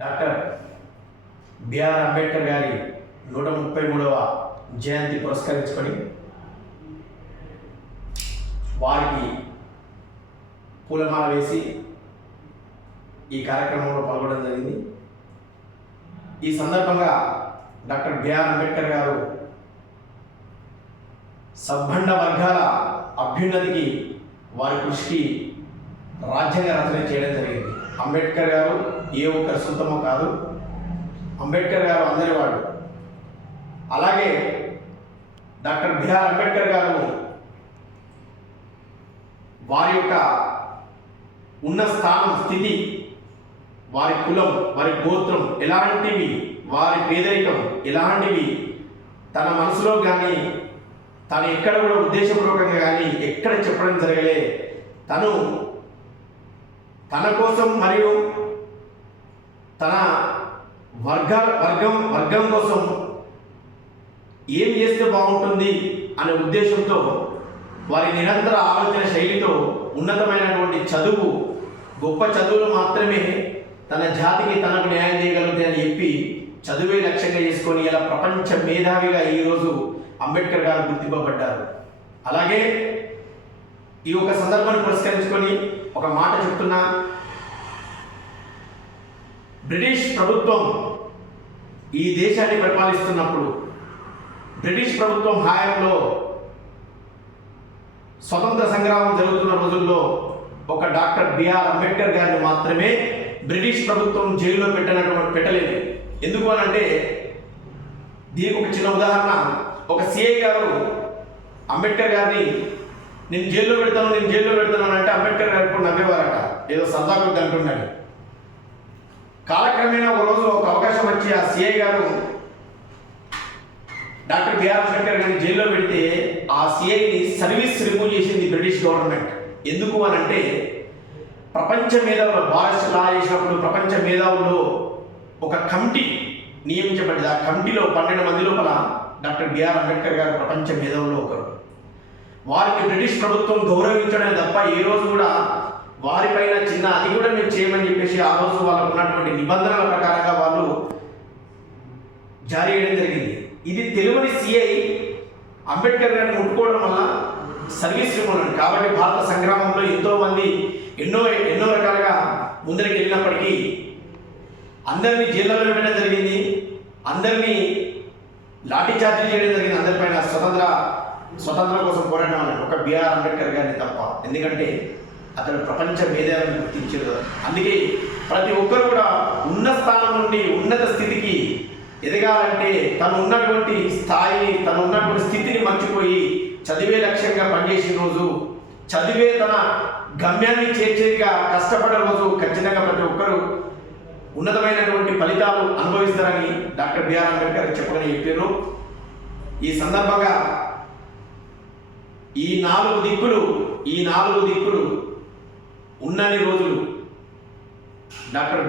Doctor BR Ambedkar గారి 133వ జయంతి పురస్కరించుకొని వారికి పూలమాల వేసి ఈ కార్యక్రమంలో పాల్గొనడం జరిగింది. ఈ సందర్భంగా డాక్టర్ బిఆర్ అంబేద్కర్ గారు సబ్బండ వర్గాల అభ్యున్నతికి వారి కృషికి రాజ్యాంగ రచన చేయడం జరిగింది. అంబేద్కర్ గారు ఏ ఒక్కరి సొంతమో కాదు, అంబేద్కర్ గారు అందరి వాడు. అలాగే డాక్టర్ బిఆర్ అంబేద్కర్ గారు వారి యొక్క ఉన్న స్థానం, స్థితి, వారి కులం, వారి గోత్రం ఎలాంటివి, వారి పేదరికం ఎలాంటివి తన మనసులో కానీ తను ఎక్కడ కూడా ఉద్దేశపూర్వకంగా కానీ ఎక్కడ చెప్పడం జరగలే. తను తన కోసం మరియు తన వర్గం కోసం ఏం చేస్తే బాగుంటుంది అనే ఉద్దేశంతో వారి నిరంతర ఆలోచన శైలితో ఉన్నతమైనటువంటి చదువు, గొప్ప చదువులు మాత్రమే తన జాతికి తనకు న్యాయం చేయగలుగుతాయి అని చెప్పి చదువే లక్ష్యంగా చేసుకొని ఇలా ప్రపంచ మేధావిగా ఈరోజు అంబేద్కర్ గారు గుర్తింపబడ్డారు. అలాగే ఈ ఒక సందర్భాన్ని పురస్కరించుకొని ఒక మాట చెప్తున్నా. బ్రిటిష్ ప్రభుత్వం ఈ దేశాన్ని పరిపాలిస్తున్నప్పుడు, బ్రిటిష్ ప్రభుత్వం హయాంలో స్వతంత్ర సంగ్రామం జరుగుతున్న రోజుల్లో ఒక డాక్టర్ బిఆర్ అంబేద్కర్ గారిని మాత్రమే బ్రిటిష్ ప్రభుత్వం జైల్లో పెట్టలేదు. ఎందుకు అని అంటే దీనికి ఒక చిన్న ఉదాహరణ. ఒక సిఐ గారు అంబేద్కర్ గారిని నేను జైల్లో పెడతాను అంటే అంబేద్కర్ గారు ఇప్పుడు నవ్వేవారట, ఏదో సరదాకు అంటున్నాడు. కాలక్రమేణా ఒక రోజు ఒక అవకాశం వచ్చి ఆ సిఐ గారు డాక్టర్ బిఆర్ అంబేద్కర్ గారిని జైల్లో పెడితే ఆ సిఐని సర్వీస్ రిమూవ్ చేసింది బ్రిటిష్ గవర్నమెంట్. ఎందుకు అని అంటే ప్రపంచ మేధావులు భారత్ లా చేసినప్పుడు ప్రపంచ మేధావుల్లో ఒక కమిటీ నియమించబడింది. ఆ కమిటీలో 12 మంది లోపల డాక్టర్ బిఆర్ అంబేద్కర్ గారు ప్రపంచ మేధావుల్లో ఒకరు. వారికి బ్రిటిష్ ప్రభుత్వం గౌరవించడమే తప్ప ఏ రోజు కూడా వారిపైన చిన్న అది కూడా మేము చేయమని చెప్పేసి ఆ రోజు వాళ్ళకు ఉన్నటువంటి నిబంధనల ప్రకారంగా వాళ్ళు జారీ చేయడం జరిగింది. ఇది తెలుగుని సిఐ అంబేద్కర్ గారిని ముట్టుకోవడం వల్ల సర్వీస్ రిమూవ్. కాబట్టి భారత సంగ్రామంలో ఎంతోమంది ఎన్నో రకాలుగా ముందరికి వెళ్ళినప్పటికీ అందరినీ జైళ్ళలో పెట్టడం జరిగింది, అందరినీ లాఠీ చార్జీ చేయడం జరిగింది. అందరిపైన స్వతంత్రం కోసం పోరాటం అన్నాడు ఒక బిఆర్ అంబేద్కర్ గారిని తప్ప. ఎందుకంటే అతను ప్రపంచ మేధావిని గుర్తించారు. అందుకే ప్రతి ఒక్కరు కూడా ఉన్న స్థానం నుండి ఉన్నత స్థితికి ఎదగాలంటే తను ఉన్నటువంటి స్థాయిని, తను ఉన్నటువంటి స్థితిని మర్చిపోయి చదివే లక్ష్యంగా పనిచేసిన రోజు, చదివే తన గమ్యాన్ని చేర్చేదిగా కష్టపడే రోజు ఖచ్చితంగా ప్రతి ఒక్కరూ ఉన్నతమైనటువంటి ఫలితాలు అనుభవిస్తారని డాక్టర్ బిఆర్ అంబేద్కర్ చెప్పని చెప్పారు. ఈ సందర్భంగా ఈ నాలుగు దిక్కులు ఉన్నన్ని రోజులు డాక్టర్